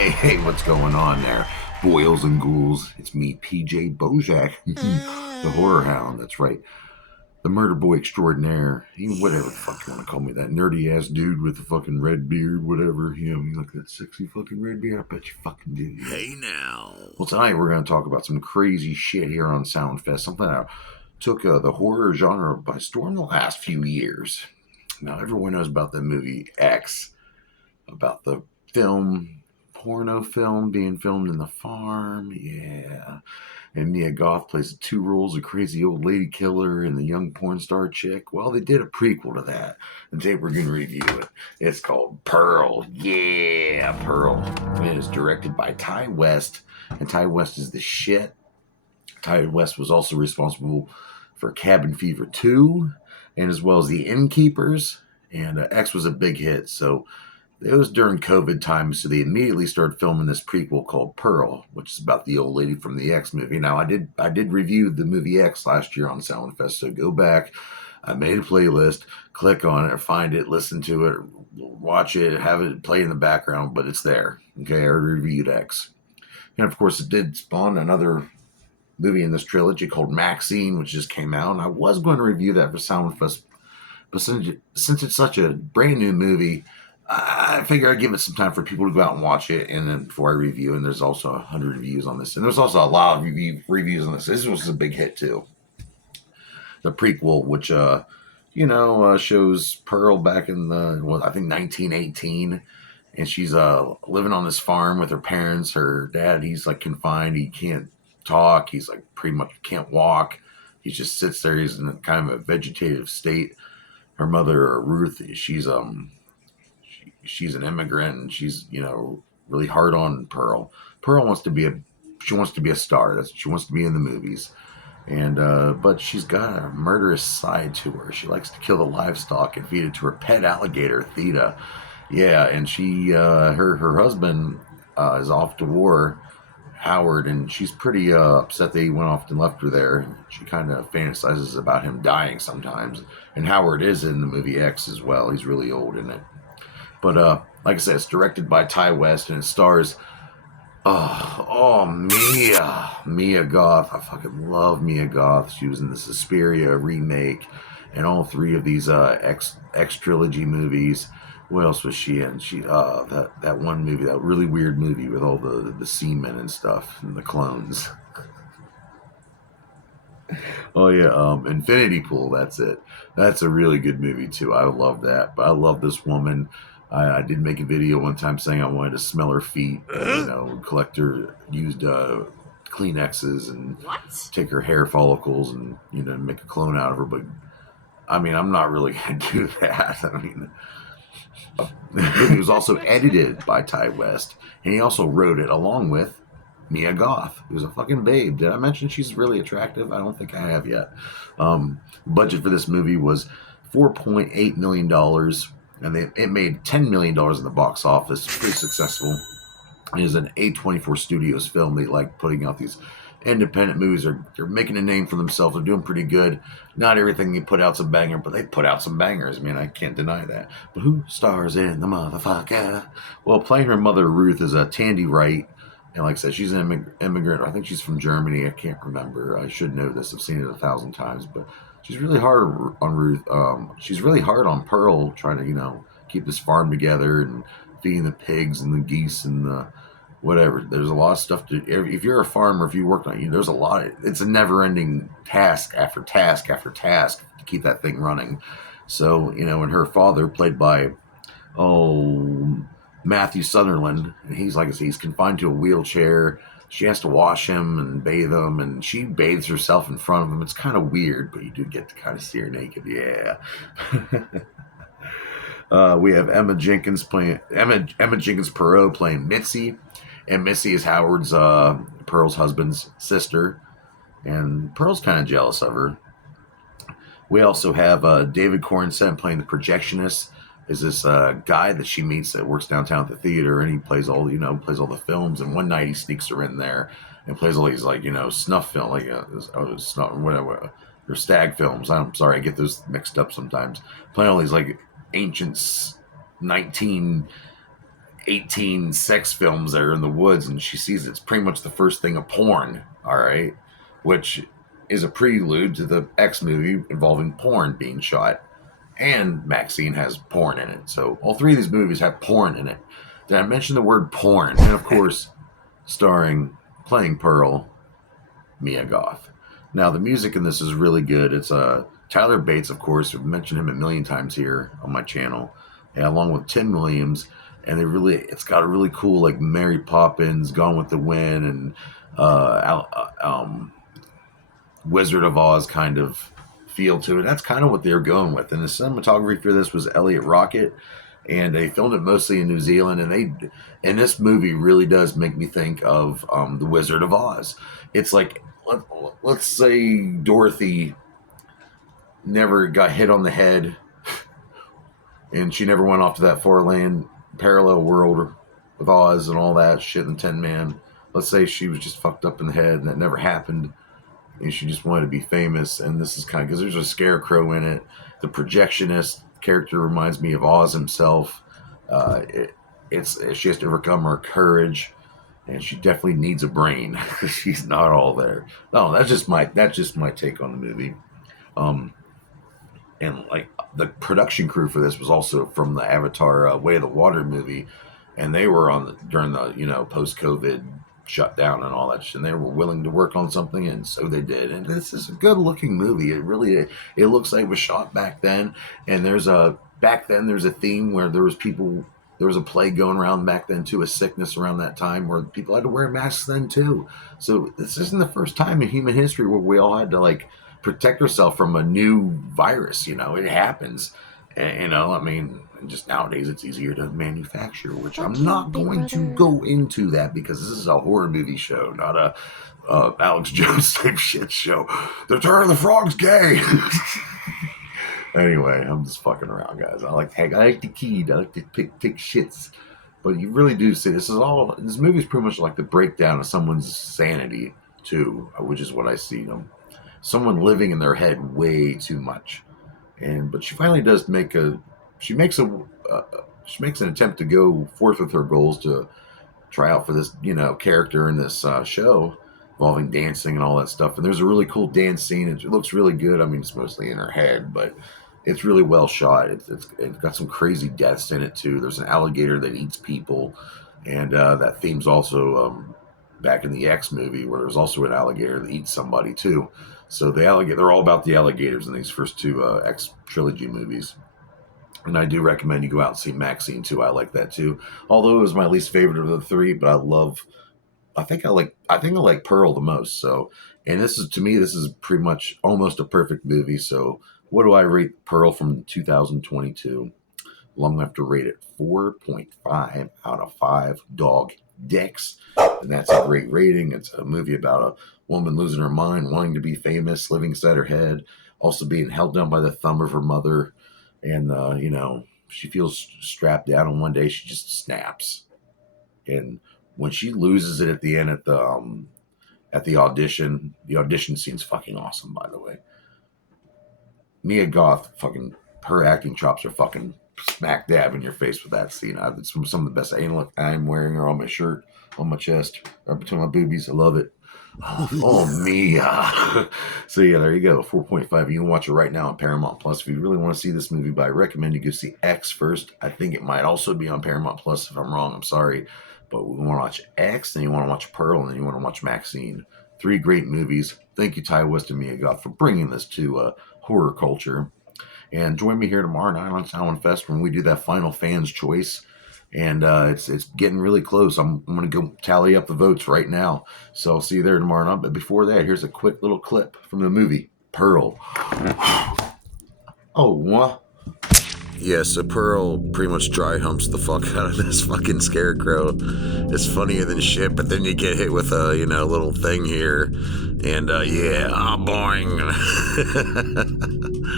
Hey, what's going on there? Boils and ghouls. It's me, PJ Bojack, the horror hound. That's right. The murder boy extraordinaire. Even whatever the fuck you want to call me. That nerdy ass dude with the fucking red beard, whatever. You look at that sexy fucking red beard. I bet you fucking do. Hey now. Well, tonight we're going to talk about some crazy shit here on Soundfest. Something that took the horror genre by storm the last few years. Now, everyone knows about the movie X, about the porno film being filmed in the farm, yeah. And Mia Goth plays the two roles, a crazy old lady killer and the young porn star chick. Well, they did a prequel to that, and today we're going to review it. It's called Pearl. Yeah, Pearl. It is directed by Ty West, and Ty West is the shit. Ty West was also responsible for Cabin Fever 2, and as well as The Innkeepers, and X was a big hit, so it was during COVID time, so they immediately started filming this prequel called Pearl, which is about the old lady from the X movie. Now, I did review the movie X last year on Soundfest, so go back. I made a playlist, click on it, find it, listen to it, watch it, have it play in the background, but it's there. Okay, I reviewed X. And of course, it did spawn another movie in this trilogy called Maxine, which just came out, and I was going to review that for Soundfest, but since it's such a brand new movie, I figure I'd give it some time for people to go out and watch it, and then before I review. And there's also 100 reviews on this, and there's also a lot of reviews on this. This was a big hit too. The prequel, which shows Pearl back in I think 1918, and she's living on this farm with her parents. Her dad, he's like confined. He can't talk. He's like pretty much can't walk. He just sits there. He's in kind of a vegetative state. Her mother, Ruth, she's an immigrant, and she's really hard on Pearl. Pearl wants to be a star. She wants to be in the movies, and but she's got a murderous side to her. She likes to kill the livestock and feed it to her pet alligator Theta. Yeah, and her husband is off to war, Howard, and she's pretty upset that he went off and left her there. She kind of fantasizes about him dying sometimes, and Howard is in the movie X as well. He's really old in it. But like I said, it's directed by Ty West, and it stars Mia Goth. I fucking love Mia Goth. She was in the Suspiria remake and all three of these X trilogy movies. What else was she in? That one movie, that really weird movie with all the seamen and stuff and the clones. Oh yeah, Infinity Pool. That's it. That's a really good movie too. I love that. But I love this woman. I did make a video one time saying I wanted to smell her feet, collect her used Kleenexes and take her hair follicles and, make a clone out of her. But, I mean, I'm not really going to do that. I mean, it was also edited by Ty West, and he also wrote it along with Mia Goth, who's a fucking babe. Did I mention she's really attractive? I don't think I have yet. Budget for this movie was $4.8 million. And it made $10 million in the box office. Pretty successful. It is an A24 Studios film. They like putting out these independent movies. They're making a name for themselves. They're doing pretty good. Not everything they put out's a banger, but they put out some bangers. I mean, I can't deny that. But who stars in the motherfucker? Well, playing her mother, Ruth, is Tandy Wright. And like I said, she's an immigrant. I think she's from Germany. I can't remember. I should know this. I've seen it 1,000 times. But she's really hard on Ruth. She's really hard on Pearl, trying to, keep this farm together and feeding the pigs and the geese and the whatever. There's a lot of stuff to. If you're a farmer, if you work on it, there's a lot. It's a never-ending task after task after task to keep that thing running. So, and her father, played by, Matthew Sutherland, and he's like I say, he's confined to a wheelchair. She has to wash him and bathe him, and she bathes herself in front of him. It's kind of weird, but you do get to kind of see her naked. Yeah. We have Emma Jenkins Perot playing Mitzi, and Missy is Howard's Pearl's husband's sister, and Pearl's kind of jealous of her. We also have David Corensent playing the projectionist. Is this guy that she meets that works downtown at the theater, and he plays all the films. And one night he sneaks her in there and plays all these snuff film, snuff whatever, or stag films. I'm sorry, I get those mixed up sometimes. Playing all these ancient 1980s 18 sex films that are in the woods, and she sees it's pretty much the first thing of porn, all right, which is a prelude to the X movie involving porn being shot, and Maxine has porn in it. So all three of these movies have porn in it. Did I mention the word porn? And of course, playing Pearl, Mia Goth. Now the music in this is really good. It's Tyler Bates, of course. I've mentioned him a million times here on my channel, and along with Tim Williams. And it's got a really cool like Mary Poppins, Gone with the Wind, and Wizard of Oz kind of feel to it. That's kind of what they're going with. And the cinematography for this was Elliot Rocket, and they filmed it mostly in New Zealand. And this movie really does make me think of the Wizard of Oz. It's like let's say Dorothy never got hit on the head, and she never went off to that far land parallel world with Oz and all that shit and Tin Man. Let's say she was just fucked up in the head and that never happened, and she just wanted to be famous. And this is kind of because there's a scarecrow in it. The projectionist character reminds me of Oz himself. She has to overcome her courage, and she definitely needs a brain. She's not all there. No, that's just my take on the movie. And like the production crew for this was also from the Avatar Way of the Water movie, and they were during the post-COVID shutdown and all that shit, and they were willing to work on something, and so they did. And this is a good-looking movie. It looks like it was shot back then, and there's a theme where there was a plague going around back then too, a sickness around that time where people had to wear masks then too. So this isn't the first time in human history where we all had to like protect ourselves from a new virus. It happens. And, just nowadays it's easier to manufacture, which I'm not going to go into that because this is a horror movie show, not a Alex Jones type shit show. The Turn of the Frog's gay. Anyway, I'm just fucking around, guys. I like the kid. I like to take shits. But you really do see this movie is pretty much like the breakdown of someone's sanity too, which is what I see them. Someone living in their head way too much. But she finally does makes an attempt to go forth with her goals to try out for this, character in this show involving dancing and all that stuff. And there's a really cool dance scene. It looks really good. I mean, it's mostly in her head, but it's really well shot. It's got some crazy deaths in it too. There's an alligator that eats people, and that theme's also back in the X movie where there's also an alligator that eats somebody too. So they're all about the alligators in these first two X trilogy movies. And I do recommend you go out and see Maxine too. I like that too. Although it was my least favorite of the three, but I think I like Pearl the most. So, and this is pretty much almost a perfect movie. So what do I rate Pearl from 2022? Well, I'm going to have to rate it 4.5 out of 5 dog dicks. And that's a great rating. It's a movie about a woman losing her mind, wanting to be famous, living inside her head, also being held down by the thumb of her mother. And, she feels strapped down, and one day she just snaps. And when she loses it at the end at the audition scene's fucking awesome, by the way. Mia Goth, her acting chops are fucking smack dab in your face with that scene. It's some of the best. I'm wearing her on my shirt, on my chest, right between my boobies. I love it. Oh, Mia. So yeah, there you go. 4.5. You can watch it right now on Paramount Plus. If you really want to see this movie, but I recommend you go see X first. I think it might also be on Paramount Plus. If I'm wrong, I'm sorry. But we want to watch X, then you want to watch Pearl, and then you want to watch Maxine. 3 great movies. Thank you, Ty West and Mia Goth, for bringing this to horror culture. And join me here tomorrow night on Sound Fest when we do that final fans choice. And it's getting really close. I'm going to go tally up the votes right now. So I'll see you there tomorrow night. But before that, here's a quick little clip from the movie Pearl. Oh, what? Yeah, so Pearl pretty much dry humps the fuck out of this fucking scarecrow. It's funnier than shit, but then you get hit with a, little thing here. And, boing.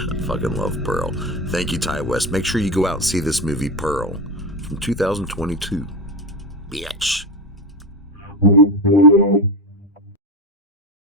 I fucking love Pearl. Thank you, Ty West. Make sure you go out and see this movie, Pearl, from 2022. Bitch.